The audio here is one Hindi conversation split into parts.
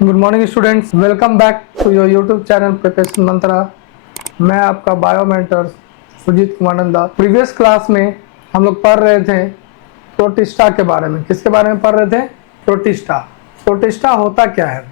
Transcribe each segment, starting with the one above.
Good morning students, welcome back to your YouTube channel preparation Mantra. मैं आपका bio mentor Sujit Kumar Nanda. Previous class में हम लोग पढ़ रहे थे प्रोटिस्टा के बारे में। किसके बारे में पढ़ रहे थे? प्रोटिस्टा। प्रोटिस्टा होता क्या है,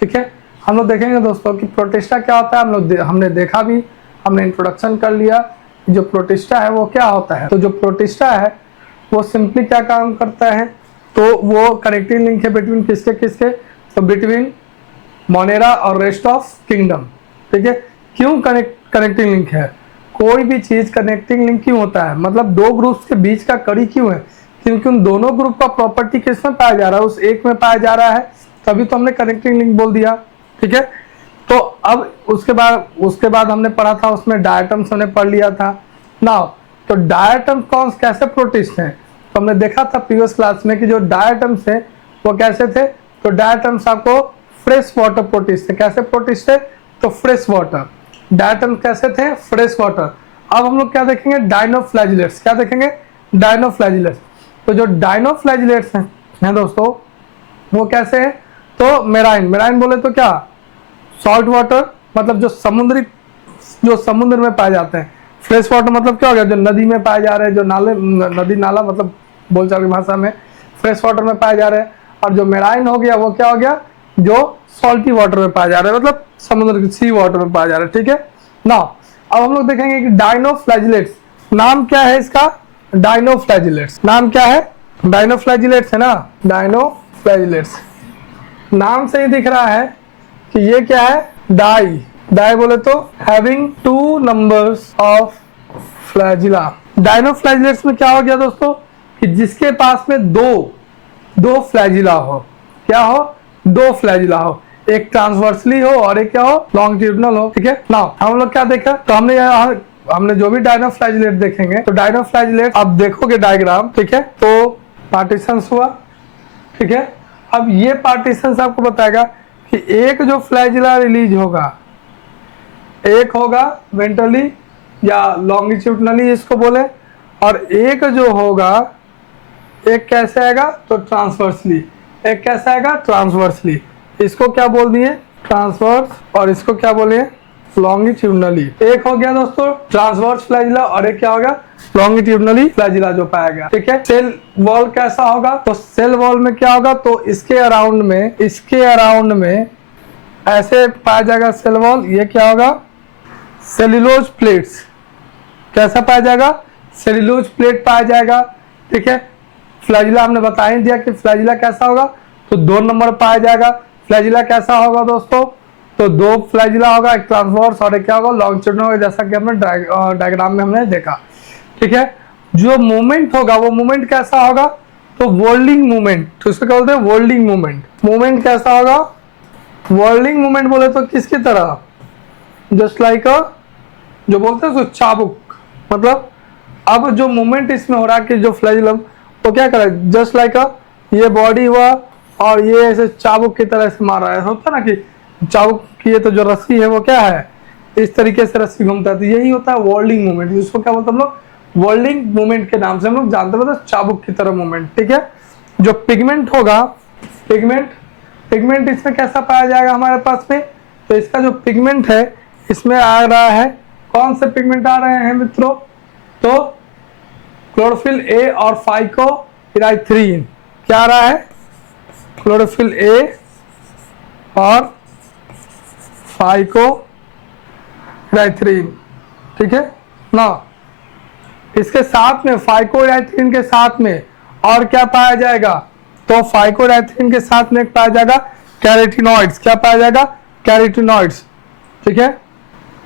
ठीक है, हम लोग देखेंगे दोस्तों कि प्रोटिस्टा क्या होता है। हमने देखा भी, हमने इंट्रोडक्शन कर लिया। जो प्रोटिस्टा है वो क्या होता है। तो जो प्रोटिस्टा है वो सिंपली क्या काम करता है, तो वो कनेक्टिंग लिंक है बिटवीन किसके किसके, तो बिटवीन मोनेरा और रेस्ट ऑफ किंगडम, ठीक है। क्यों कनेक्टिंग लिंक है? कोई भी चीज कनेक्टिंग लिंक क्यों होता है, मतलब दो ग्रुप्स के बीच का कड़ी क्यों है? क्योंकि उन दोनों ग्रुप का प्रॉपर्टी किसमें पाया जा रहा है, उस एक में पाया जा रहा है, तभी तो हमने कनेक्टिंग लिंक बोल दिया, ठीक है। तो अब उसके बाद हमने पढ़ा था, उसमें डायटम्स हमने पढ़ लिया था ना। तो डायटम्स कौन कैसे प्रोटिस्ट हैं, तो हमने देखा था प्रीवियस क्लास में कि जो डायटम्स है वो कैसे थे। तो डायटम्स आपको फ्रेश वाटर प्रोटिस्ट थे। कैसे प्रोटिस्ट थे? तो फ्रेश वाटर। डायटम्स कैसे थे? Fresh water. अब हम लोग क्या देखेंगे? डायनोफ्लैजिलेट्स। क्या देखेंगे? डायनोफ्लैजिलेट्स। तो जो डायनोफ्लैजिलेट्स हैं दोस्तों, वो कैसे है? तो मेराइन बोले तो क्या, सॉल्ट वाटर, मतलब जो समुद्र में पाए जाते हैं। फ्रेश वाटर मतलब क्या हो गया, जो नदी में पाए जा रहे हैं, जो नदी नाला, मतलब बोलचाल की भाषा में फ्रेश वाटर में पाए जा रहे हैं। और जो मेराइन हो गया वो क्या हो गया, जो सॉल्टी वाटर में पाए जा रहे हैं, मतलब समुद्र की सी वाटर में पाए जा रहे हैं, ठीक है ना। अब हम लोग देखेंगे कि डायनोफ्लैजिलेट्स, नाम क्या है इसका? डायनोफ्लैजिलेट्स, नाम क्या है? डायनोफ्लैजिलेट्स है ना, डायनोफ्लैजिलेट्स। नाम से ही दिख रहा है कि ये क्या है, डाई बोले तो having 2 numbers of flagella. Dinoflagellates में क्या हो गया दोस्तों, कि जिसके पास में दो फ्लैजिला हो। क्या हो? 2 फ्लैजिला हो, एक ट्रांसवर्सली हो और एक क्या हो, लॉन्गिट्यूडनल हो, ठीक है ना। हम लोग क्या देखा, तो हमने जो भी डायनोफ्लैजिलेट देखेंगे, तो डायनोफ्लैजिलेट आप देखोगे डायग्राम, ठीक है, तो पार्टीशंस हुआ, ठीक है। अब ये पार्टीशंस आपको बताएगा कि एक जो फ्लैजिला रिलीज होगा, एक होगा वेंट्रली या लॉन्गिट्यूडनली इसको बोले, और एक जो होगा, एक कैसे आएगा, तो ट्रांसवर्सली। एक कैसे आएगा, ट्रांसवर्सली। इसको क्या बोल दिए, ट्रांसवर्स, और इसको क्या बोले, लॉन्गिट्यूडनली। एक हो गया दोस्तों ट्रांसवर्स फ्लैजिला, और एक क्या होगा, लॉन्गिट्यूडनली फ्लैजिला जो पाएगा, ठीक है। सेल वॉल कैसा होगा, तो सेल वॉल में क्या होगा, तो इसके अराउंड में ऐसे पाया जाएगा सेल वॉल। ये क्या होगा, सेल्यूलोज प्लेट्स। कैसा पाया जाएगा, सेल्यूलोज प्लेट पाया जाएगा, ठीक है। फ्लैजिला हमने बता ही दिया कि फ्लैजिला कैसा होगा, तो 2 नंबर पाया जाएगा। फ्लैजिला कैसा होगा दोस्तों, तो 2 फ्लैजिला होगा, एक ट्रांसवर्स और एक क्या होगा, लॉन्गिट्यूडनल, जैसा कि हमने डायग्राम में हमने देखा, ठीक है। जो मूवमेंट होगा वो मूवमेंट कैसा होगा, तो वर्ल्डिंग मूवमेंट। तो इसको क्या बोलते हैं, वर्ल्डिंग मूवमेंट। मूवमेंट कैसा होगा, वर्ल्डिंग मूवमेंट बोले तो किसकी तरह, जस्ट लाइक जो बोलते हैं उसको चाबुक, मतलब अब जो मूवमेंट इसमें हो रहा है कि जो फ्लैजिलम वो क्या कर रहा है, जस्ट लाइक ये बॉडी हुआ और ये ऐसे चाबुक की तरह से मार रहा है। होता है ना कि चाबुक की ये तो जो रस्सी है वो क्या है, इस तरीके से रस्सी घूमता है, तो यही होता है वर्ल्डिंग मूवमेंट। इसको क्या बोलते हैं हम लोग, वर्ल्डिंग मूवमेंट के नाम से हम लोग जानते हैं, मतलब चाबुक की तरह मूवमेंट, ठीक है। जो पिगमेंट होगा, पिगमेंट इसमें कैसा पाया जाएगा हमारे पास में, तो इसका जो पिगमेंट है इसमें आ रहा है, कौन से पिगमेंट आ रहे हैं मित्रों, तो क्लोरोफिल ए और फाइकोइराइथ्रीन। क्या आ रहा है, क्लोरोफिल ए और फाइकोइराइथ्रीन, ठीक है ना। इसके साथ में, फाइकोइराइथ्रीन के साथ में और क्या पाया जाएगा, तो फाइकोइराइथ्रीन के साथ में पाया जाएगा कैरोटीनॉइड्स। क्या पाया जाएगा, कैरोटीनॉइड्स, ठीक है।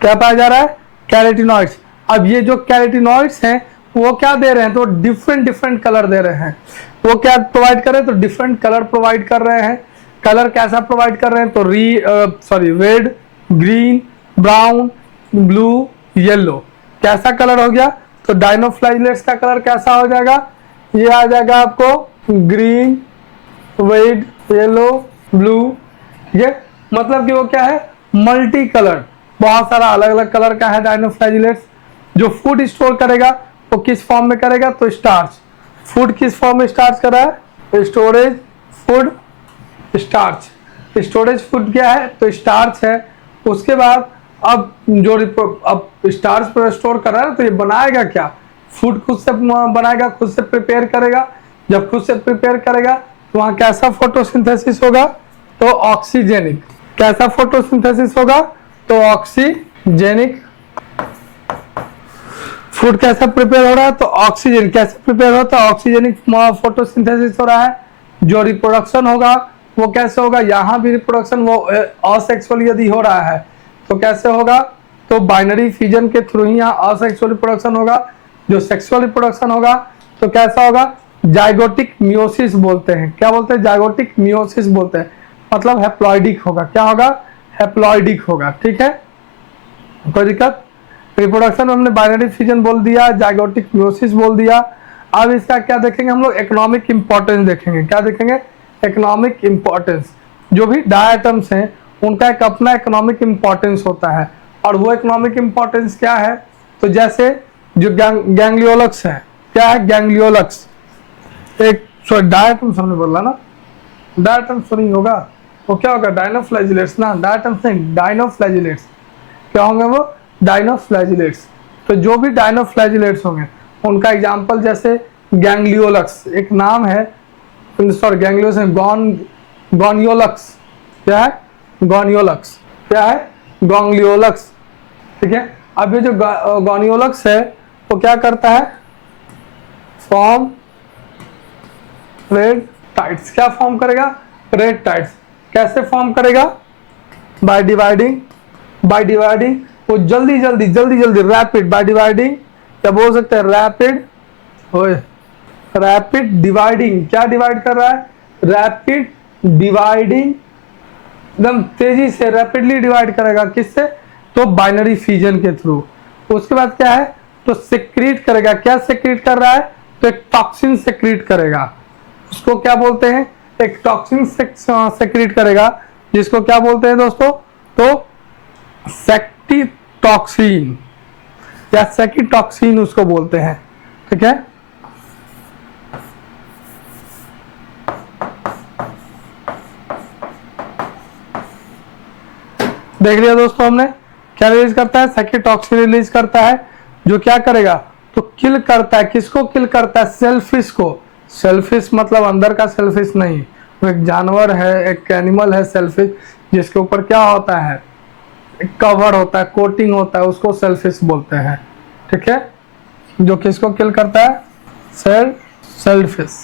क्या पाया जा रहा है, कैरोटीनॉइड्स। अब ये जो कैरोटीनॉइड्स हैं वो क्या दे रहे हैं, तो डिफरेंट कलर दे रहे हैं। वो क्या प्रोवाइड कर रहे हैं, तो डिफरेंट कलर प्रोवाइड कर रहे हैं। कलर कैसा प्रोवाइड कर रहे हैं, तो red, green, brown, blue, yellow. कैसा कलर हो गया, तो डायनोफ्लैजिलेट्स का कलर कैसा हो जाएगा, ये आ जाएगा आपको ग्रीन, रेड, येलो, ब्लू, ठीक है। मतलब कि वो क्या है, मल्टी कलर, बहुत सारा अलग अलग कलर का है डायनोफ्लैजिलेट्स। जो फूड स्टोर करेगा वो किस फॉर्म में करेगा, तो स्टार्च। फूड किस फॉर्म में स्टार्च कर रहा है, storage food starch, storage food क्या है, तो स्टार्च है। उसके बाद अब अब स्टार्च पर स्टोर कर रहा है तो ये बनाएगा क्या, फूड खुद से बनाएगा, खुद से प्रिपेयर करेगा। जब खुद से प्रिपेयर करेगा तो वहां कैसा फोटोसिंथेसिस होगा, तो ऑक्सीजेनिक। कैसा फोटोसिंथेसिस होगा, तो ऑक्सीजेनिक। फूड कैसा प्रिपेयर हो रहा है, तो ऑक्सीजन कैसे प्रिपेयर होता है, ऑक्सीजनिक फोटोसिंथेसिस हो रहा है। जो रिप्रोडक्शन होगा वो कैसे होगा, यहाँ भी रिप्रोडक्शन वो असेक्सुअल यदि हो रहा है तो कैसे होगा, तो बाइनरी फिजन के थ्रू ही यहाँ असेक्सुअल रिप्रोडक्शन होगा। जो सेक्सुअल रिप्रोडक्शन होगा तो कैसा होगा, जाइगोटिक मियोसिस बोलते हैं। क्या बोलते हैं, जाइगोटिक मियोसिस बोलते हैं, मतलब हैप्लॉइडिक होगा। क्या होगा, हैप्लॉइडिक होगा। ठीक है, कोई दिक्कत। रिप्रोडक्शन में हमने बाइनरी फिजन बोल दिया, जाइगोटिक मियोसिस बोल दिया। अब इसका क्या देखेंगे हम लोग, इकोनॉमिक इंपॉर्टेंस देखेंगे। क्या देखेंगे, इकोनॉमिक इंपॉर्टेंस। जो भी डायटम्स हैं उनका एक अपना इकोनॉमिक इंपॉर्टेंस होता है, और वो इकोनॉमिक इंपॉर्टेंस क्या है, तो जैसे जो गैंग्लियोलक्स है, क्या है गैंग्लियोलक्स, एक डायटम्स हमने बोला ना, डायटम्स तो नहीं होगा, वो क्या होगा, डायनोफ्लैजिलेट्स ना, डायटम्स नहीं, डायनोफ्लैजिलेट्स। क्या होंगे वो, डायनोफ्लैजिलेट्स। तो जो भी डायनोफ्लैजिलेट्स होंगे उनका एग्जाम्पल जैसे गैंग्लियोलक्स, एक नाम है, सॉरी गैंग्लियोस है, गॉनियोलक्स। क्या है, गॉनियोलक्स। क्या है, गॉन्ग्लियोलक्स। ठीक है, अब ये जो गॉनियोलक्स है वो क्या करता है, फॉर्म रेड टाइट्स। क्या फॉर्म करेगा, रेड टाइट्स। कैसे फॉर्म करेगा, बाय डिवाइडिंग। बाय डिवाइडिंग वो जल्दी रैपिड, बाय डिवाइडिंग, क्या बोल सकते हैं, रैपिड, रैपिड डिवाइडिंग। क्या डिवाइड कर रहा है, रैपिड डिवाइडिंग, एकदम तेजी से रैपिडली डिवाइड करेगा। किससे, तो बाइनरी फिजन के थ्रू। उसके बाद क्या है, तो सेक्रीट करेगा। क्या सेक्रीट कर रहा है, तो एक टॉक्सिन सेक्रीट करेगा। उसको क्या बोलते हैं, एक टॉक्सिन सेक्रीट करेगा, जिसको क्या बोलते हैं दोस्तों, तो सेक्टिटॉक्सिन या सेक्टिटॉक्सिन उसको बोलते हैं। ठीक है, देख लिया दोस्तों हमने, क्या रिलीज करता है, सेक्टिटॉक्सिन रिलीज करता है, जो क्या करेगा, तो किल करता है। किसको किल करता है, सेलफिश को। सेलफिश मतलब अंदर का सेलफिश नहीं, वो एक जानवर है, एक एनिमल है सेलफिश, जिसके ऊपर क्या होता है, कवर होता है, कोटिंग होता है, उसको सेलफिश बोलते हैं। ठीक है, जो किसको किल करता है, सेलफिश।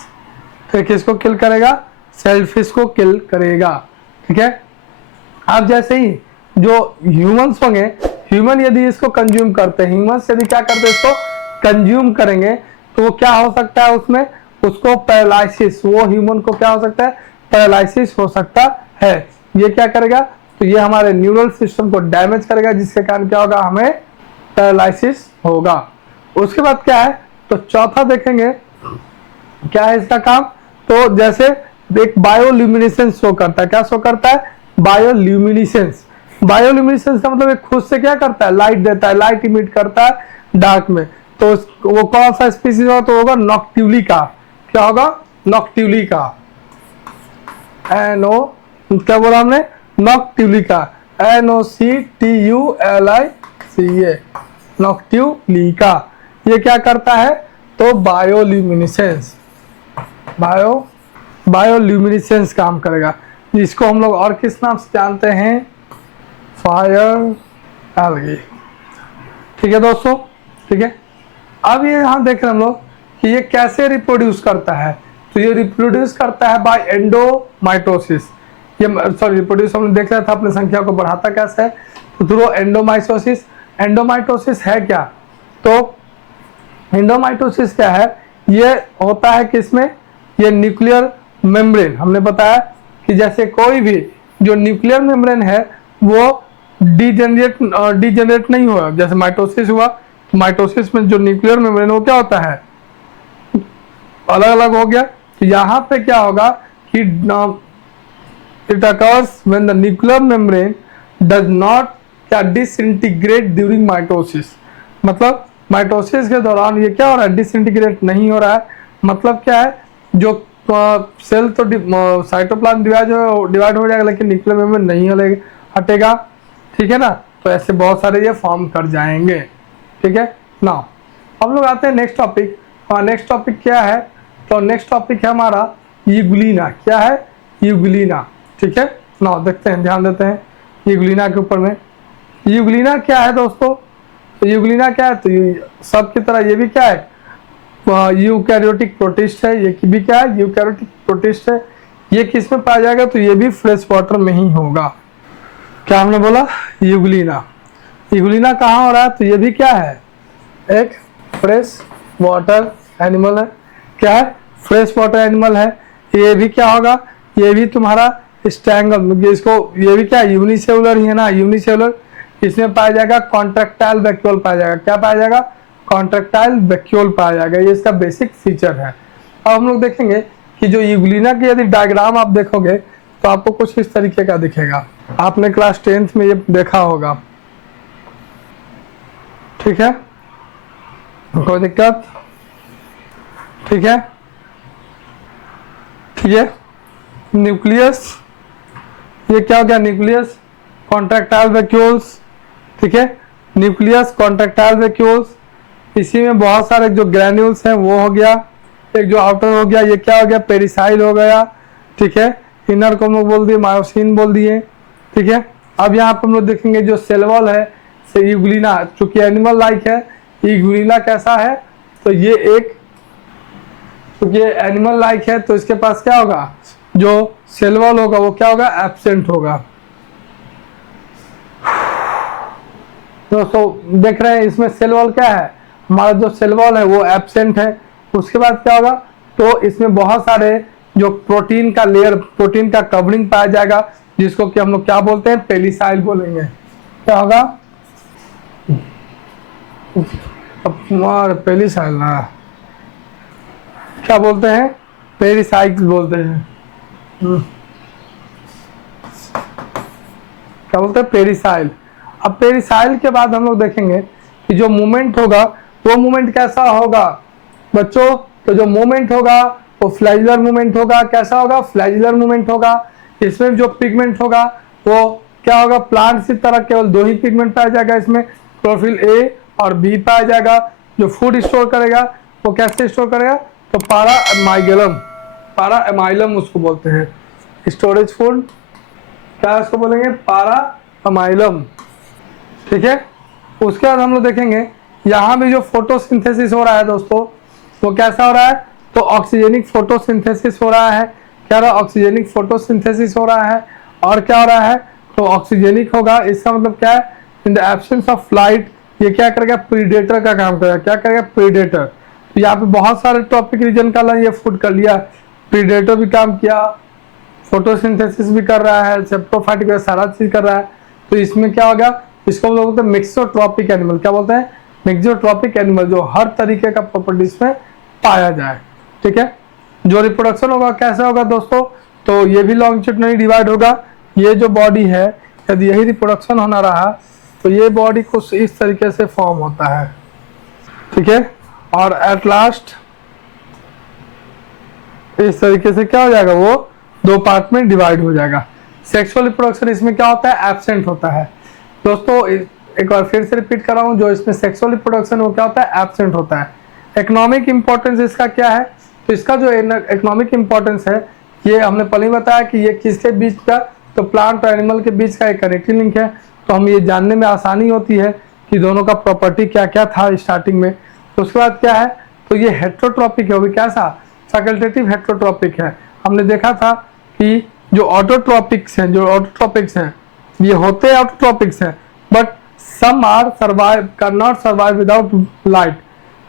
तो किसको किल करेगा, सेलफिश को किल करेगा। ठीक है, अब जैसे ही जो ह्यूमंस होंगे, ह्यूमन यदि इसको कंज्यूम करते हैं, ह्यूमंस यदि क्या करते हैं, इसको कंज्यूम करेंगे, तो वो क्या हो सकता है, उसमें उसको पैरालिसिस, वो ह्यूमन को क्या हो सकता है, पैरालिसिस हो सकता है। ये क्या करेगा, तो ये हमारे न्यूरल सिस्टम को डैमेज करेगा, जिसके कारण क्या होगा, हमें पैरालिसिस होगा। उसके बाद क्या है, तो चौथा देखेंगे क्या है इसका काम, तो जैसे एक बायोल्यूमिनेसेंस शो करता है। क्या शो करता है, बायोल्यूमिनेसेंस। बायोल्यूमिनेसेंस का मतलब एक खुद से क्या करता है, लाइट देता है, लाइट इमिट करता है डार्क में। तो वो कौन सा स्पीसीज होगा, तो होगा नॉक्टिउलिका। क्या होगा, नॉक्टिउलिका। NO क्या बोला हमने, नॉक्टिउलिका, NOCTULICA, नॉक्टिउलिका। ये क्या करता है, तो बायोल्यूमिनेसेंस, बायोल्यूमिनेसेंस काम करेगा, जिसको हम लोग और किस नाम से जानते हैं, फायर एल्गी। ठीक है दोस्तों, ठीक है। अब ये यहाँ देख रहे हैं हम लोग कि ये कैसे रिप्रोड्यूस करता है, तो ये रिप्रोड्यूस करता है बाय एंडोमाइटोसिस। ये सॉरी रिप्रोड्यूस हमने देख रहा था, अपनी संख्या को बढ़ाता कैसे है, तो थ्रू एंडोमाइटोसिस। एंडोमाइटोसिस है क्या, तो एंडोमाइटोसिस क्या है, ये होता है किसमें, ये न्यूक्लियर मेम्ब्रेन। हमने बताया कि जैसे कोई भी जो न्यूक्लियर मेम्ब्रेन है वो डिजेनरेट नहीं हुआ, जैसे माइटोसिस हुआ, तो माइटोसिस में जो न्यूक्लियर मेम्ब्रेन वो क्या होता है, अलग अलग हो गया। तो यहाँ पे क्या होगा कि it occurs when the nuclear membrane does not क्या डिसइंटीग्रेट ड्यूरिंग माइटोसिस। मतलब माइटोसिस के दौरान ये क्या हो रहा है, डिसइंटीग्रेट नहीं हो रहा है। मतलब क्या है, जो सेल तो साइटोप्लाज्म डिवाइड हो जाएगा, लेकिन न्यूक्लियर मेम्ब्रेन नहीं हटेगा। ठीक है ना, तो ऐसे बहुत सारे ये फॉर्म कर जाएंगे। ठीक है ना, हम लोग आते हैं नेक्स्ट टॉपिक। नेक्स्ट टॉपिक क्या है? तो नेक्स्ट टॉपिक है हमारा यूग्लिना। क्या है? यूग्लिना। ठीक है ना, देखते हैं, ध्यान देते हैं यूग्लिना के ऊपर में। यूग्लिना क्या है दोस्तों? तो यूग्लिना क्या है? तो सब की तरह ये भी क्या है? यूकैरियोटिक प्रोटिस्ट है। ये भी क्या है? यूकैरियोटिक प्रोटिस्ट है। ये किस में पाया जाएगा? तो ये भी फ्रेश वाटर में ही होगा। क्या हमने बोला? यूग्लिना। यूग्लिना कहाँ हो रहा है? तो ये भी क्या है? एक फ्रेश वाटर एनिमल है। क्या है? फ्रेश वाटर एनिमल है। ये भी क्या होगा? ये भी तुम्हारा स्टैंगल, इसको ये भी क्या है? यूनिसेलुलर ही है ना, यूनिसेलुलर। इसमें पाया जाएगा कॉन्ट्रैक्टाइल वैक्यूल पाया जाएगा। क्या पाया जाएगा? कॉन्ट्रैक्टाइल वैक्यूल पाया जाएगा। ये इसका बेसिक फीचर है। अब हम लोग देखेंगे कि जो यूग्लिना की यदि डायग्राम आप देखोगे तो आपको कुछ इस तरीके का दिखेगा। आपने क्लास 10th में ये देखा होगा। ठीक है, कोई दिक्कत? ठीक है, ठीक है। न्यूक्लियस, ये क्या हो गया? Nucleus, contractile vacuoles. ठीक है, न्यूक्लियस, कॉन्ट्रैक्टाइल वैक्यूल्स। इसी में बहुत सारे जो ग्रैन्यूल्स हैं वो हो गया। एक जो आउटर हो गया, ये क्या हो गया? पेरिसाइल हो गया। ठीक है, इनर को हम लोग बोल दिए मायोसिन बोल दिए। ठीक है, अब यहाँ पर हम लोग देखेंगे जो सेल वॉल है से यूग्लिना, चूंकि एनिमल लाइक है, यूग्लिना कैसा है? तो ये एक, क्योंकि ये एनिमल लाइक है तो इसके पास क्या होगा? जो सेल वॉल होगा वो क्या होगा? एब्सेंट होगा। दोस्तों देख रहे हैं इसमें सेल वॉल क्या है? हमारा जो सेल वॉल है वो एब्सेंट है। उसके बाद क्या होगा? तो इसमें बहुत सारे जो प्रोटीन का लेयर, प्रोटीन का कवरिंग पाया जाएगा, जिसको कि हम लोग क्या बोलते हैं? पेलिसाइल बोलेंगे। क्या होगा? पेलिसाइल ना, क्या बोलते हैं? पेरिसाइक्ल बोलते हैं। क्या बोलते हैं? पेरिसाइल। अब पेरिसाइल के बाद हम लोग देखेंगे कि जो मूवमेंट होगा वो मूवमेंट कैसा होगा बच्चों? तो जो मूवमेंट होगा वो फ्लैजुलर मूवमेंट होगा। कैसा होगा? फ्लैजुलर मूवमेंट होगा। इसमें जो पिगमेंट होगा वो क्या होगा? प्लांट की तरह केवल दो ही पिगमेंट पाया जाएगा इसमें, क्लोरोफिल ए और बी पाया जाएगा। जो फूड स्टोर करेगा वो कैसे स्टोर करेगा? तो पारा एमाइगलम, पारा एमाइलम उसको बोलते हैं, स्टोरेज फूड। क्या उसको बोलेंगे? पारा एमाइलम। ठीक है, उसके बाद हम लोग देखेंगे यहाँ भी जो फोटोसिंथेसिस हो रहा है दोस्तों, वो कैसा हो रहा है? तो ऑक्सीजेनिक फोटोसिंथेसिस हो रहा है। क्या रहा? ऑक्सीजेनिक फोटोसिंथेसिस हो रहा है। और क्या हो रहा है? तो ऑक्सीजेनिक होगा। इसका मतलब क्या है? In the absence of light ये क्या करेगा? प्रीडेटर का काम करेगा। क्या करेगा? प्रीडेटर। तो यहाँ पे बहुत सारे टॉपिक रीजन का ये फूड कर लिया, प्रीडेटर भी काम किया, फोटोसिंथेसिस भी कर रहा है, सेप्टोफाइट का सारा चीज कर रहा है। तो इसमें क्या होगा? इसको हम लोग बोलते हैं मिक्सोट्रॉपिक एनिमल। क्या बोलते हैं? मिक्सोट्रॉपिक एनिमल, जो हर तरीके का प्रॉपर्टीज में पाया जाए। ठीक है, जो रिप्रोडक्शन होगा कैसा होगा दोस्तों? तो ये भी लॉन्गिट्यूडनली डिवाइड होगा। ये जो बॉडी है, यदि यही रिप्रोडक्शन होना रहा तो ये बॉडी कुछ इस तरीके से फॉर्म होता है। ठीक है, और एट लास्ट इस तरीके से क्या हो जाएगा? वो दो पार्ट में डिवाइड हो जाएगा। सेक्सुअल रिप्रोडक्शन इसमें क्या होता है? एब्सेंट होता है दोस्तों। एक बार फिर से रिपीट कर रहा हूँ, जो इसमें सेक्सुअल रिप्रोडक्शन वो क्या होता है? एब्सेंट होता है। इकोनॉमिक इंपॉर्टेंस इसका क्या है? तो इसका जो इकोनॉमिक इंपॉर्टेंस है, ये हमने पहले ही बताया कि ये किसके बीच का? तो प्लांट और एनिमल के बीच का एक कनेक्टिव लिंक है। तो हम ये जानने में आसानी होती है कि दोनों का प्रॉपर्टी क्या क्या था स्टार्टिंग में। तो उसके बाद क्या है? तो ये हेट्रोट्रॉपिक है। वो भी कैसा? फैकल्टेटिव हेट्रोट्रॉपिक है। हमने देखा था कि जो ऑटोट्रॉपिक्स हैं, ये होते ऑटोट्रॉपिक्स हैं, but some are survive, can not survive without light.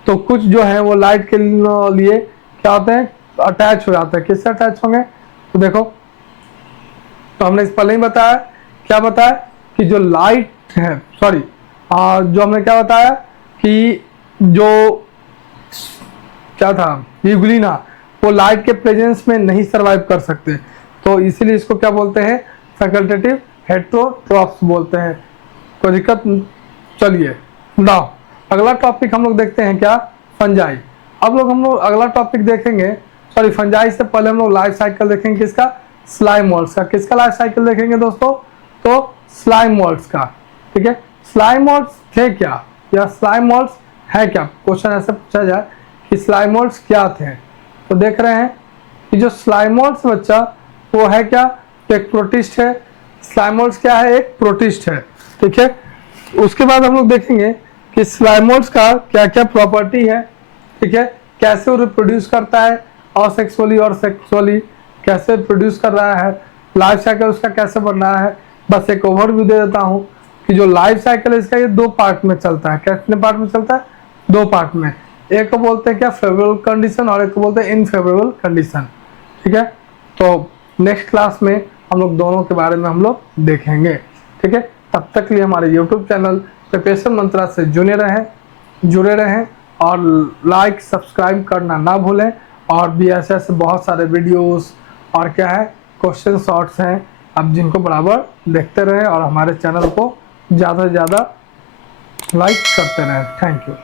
तो कुछ जो है वो लाइट के लिए क्या होते हैं? अटैच हो जाते हैं। किससे अटैच होंगे? तो देखो, तो हमने इस पहले ही बताया, क्या बताया? कि जो लाइट है, सॉरी, जो हमने क्या बताया कि जो क्या था? यूग्लिना, वो लाइट के प्रेजेंस में नहीं सर्वाइव कर सकते। तो इसीलिए इसको क्या बोलते हैं? फैकल्टेटिव हेट्रोट्रॉप्स बोलते हैं। कोई दिक्कत? चलिए नाउ अगला टॉपिक हम लोग देखते हैं। क्या? फंजाई। अब हम लोग अगला टॉपिक देखेंगे सॉरी फंजाई से पहले हम लोग लाइफ साइकिल देखेंगे किसका, स्लाइम मोल्ड्स का। किसका लाइफ साइकिल देखेंगे दोस्तों, तो स्लाइम मोल्ड्स का। ठीक है, स्लाइम मोल्ड्स थे क्या या स्लाइम मोल्ड्स है क्या, क्वेश्चन ऐसे पूछा जाए कि स्लाइम मोल्ड्स क्या थे। तो देख रहे हैं कि जो स्लाइम मोल्ड्स बच्चा वो है क्या, तो एक प्रोटिस्ट है। स्लाइम मोल्ड्स क्या है, एक प्रोटिस्ट है। ठीक है, उसके बाद हम लोग देखेंगे कि स्लाइम मोल्ड्स का क्या क्या प्रॉपर्टी है। ठीक है, कैसे वो रिप्रोड्यूस करता है, असेक्सुअली और सेक्सुअली कैसे प्रोड्यूस कर रहा है, लाइफ साइकिल उसका कैसे बन रहा है। बस एक ओवरव्यू दे देता हूँ कि जो लाइफ साइकिल है इसका ये 2 पार्ट में चलता है। कितने पार्ट में चलता है, 2 पार्ट में। एक को बोलते हैं क्या, फेवरेबल कंडीशन, और एक को बोलते हैं इनफेवरेबल कंडीशन। ठीक है, तो नेक्स्ट क्लास में हम लोग दोनों के बारे में हम लोग देखेंगे। ठीक है, तब तक के लिए हमारे यूट्यूब चैनल प्रिपरेशन मंत्रा से जुड़े रहें और लाइक सब्सक्राइब करना ना भूलें। और भी ऐसे ऐसे बहुत सारे वीडियोस और क्या है, क्वेश्चन शॉर्ट्स हैं, आप जिनको बराबर देखते रहें और हमारे चैनल को ज़्यादा से ज़्यादा लाइक करते रहें। Thank you.